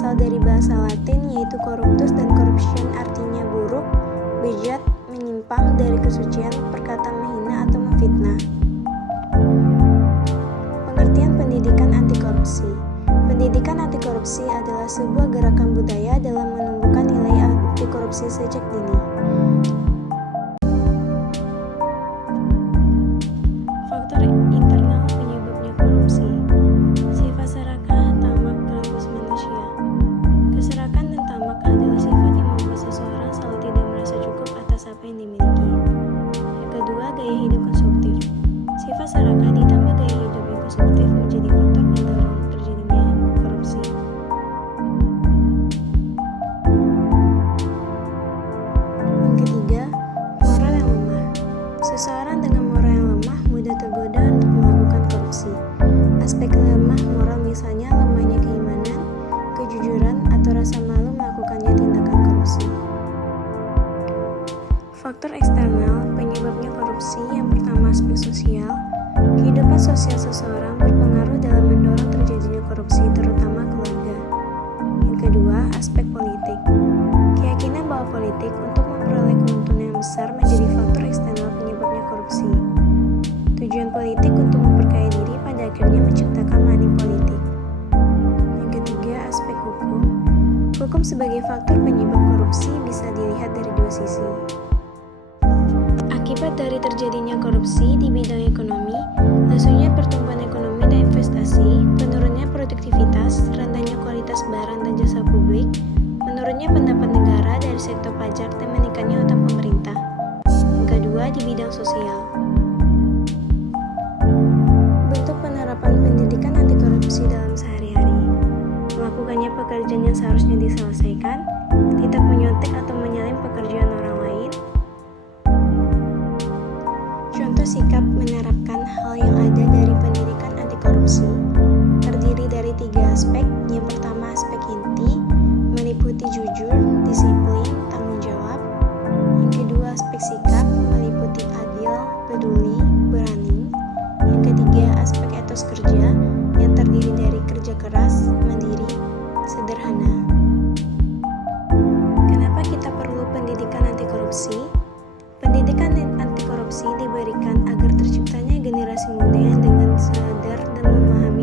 berasal dari bahasa Latin yaitu corruptus dan corruption artinya buruk, bejat, menyimpang dari kesucian, perkata menghina atau memfitnah. Pengertian pendidikan anti korupsi. Pendidikan anti korupsi adalah sebuah gerakan budaya dalam menumbuhkan nilai anti korupsi sejak dini. Faktor internal penyebabnya korupsi. Sifat serakah, tamak, gabus manusia. Keserakan dan tamak adalah sifat yang membuat seseorang selalu tidak merasa cukup atas apa yang dimiliki. Yang kedua, gaya hidup konsumtif. Sifat serakah ditambah gaya hidup yang konsumtif menjadi faktor pendorong terjadinya korupsi. Yang ketiga, moral yang lemah. Seseorang dengan moral yang lemah mudah tergoda untuk melakukan korupsi. Aspek lemah moral misalnya lemahnya keimanan, kejujuran, atau rasa malu melakukannya tindakan korupsi. Faktor eksternal penyebabnya korupsi. Yang pertama, aspek sosial. Kehidupan sosial seseorang berpengaruh dalam mendorong terjadinya korupsi, terutama keluarga. Yang kedua, aspek politik. Keyakinan bahwa politik untuk memperoleh keuntungan yang besar menjadi faktor eksternal penyebabnya korupsi. Tujuan politik untuk memperkaya diri pada akhirnya menciptakan money politik. Yang ketiga, aspek hukum. Hukum sebagai faktor penyebab korupsi bisa dilihat dari dua sisi. Akibat dari terjadinya korupsi di bidang ekonomi, lesunya pertumbuhan ekonomi dan investasi, menurunnya produktivitas, rendahnya kualitas barang dan jasa publik, menurunnya pendapat negara dari sektor pajak dan meningkatnya utang pemerintah. Yang kedua, di bidang sosial. Bentuk penerapan pendidikan anti korupsi dalam sehari-hari. Melakukannya pekerjaan yang seharusnya diselesaikan, tidak menyontek atau menyalin pekerjaan orang lain. Contoh sikap menerapkan hal yang ada dari pendidikan anti korupsi terdiri dari 3 aspek. Yang pertama, aspek inti, meliputi jujur, disiplin, tanggung jawab. Yang kedua, aspek sikap, meliputi adil, peduli, berani. Yang ketiga, aspek etos kerja yang terdiri dari kerja keras, mandiri, sederhana. Kenapa kita perlu pendidikan anti korupsi? Pendidikan anti korupsi diberikan agar terciptanya generasi muda yang dengan sadar dan memahami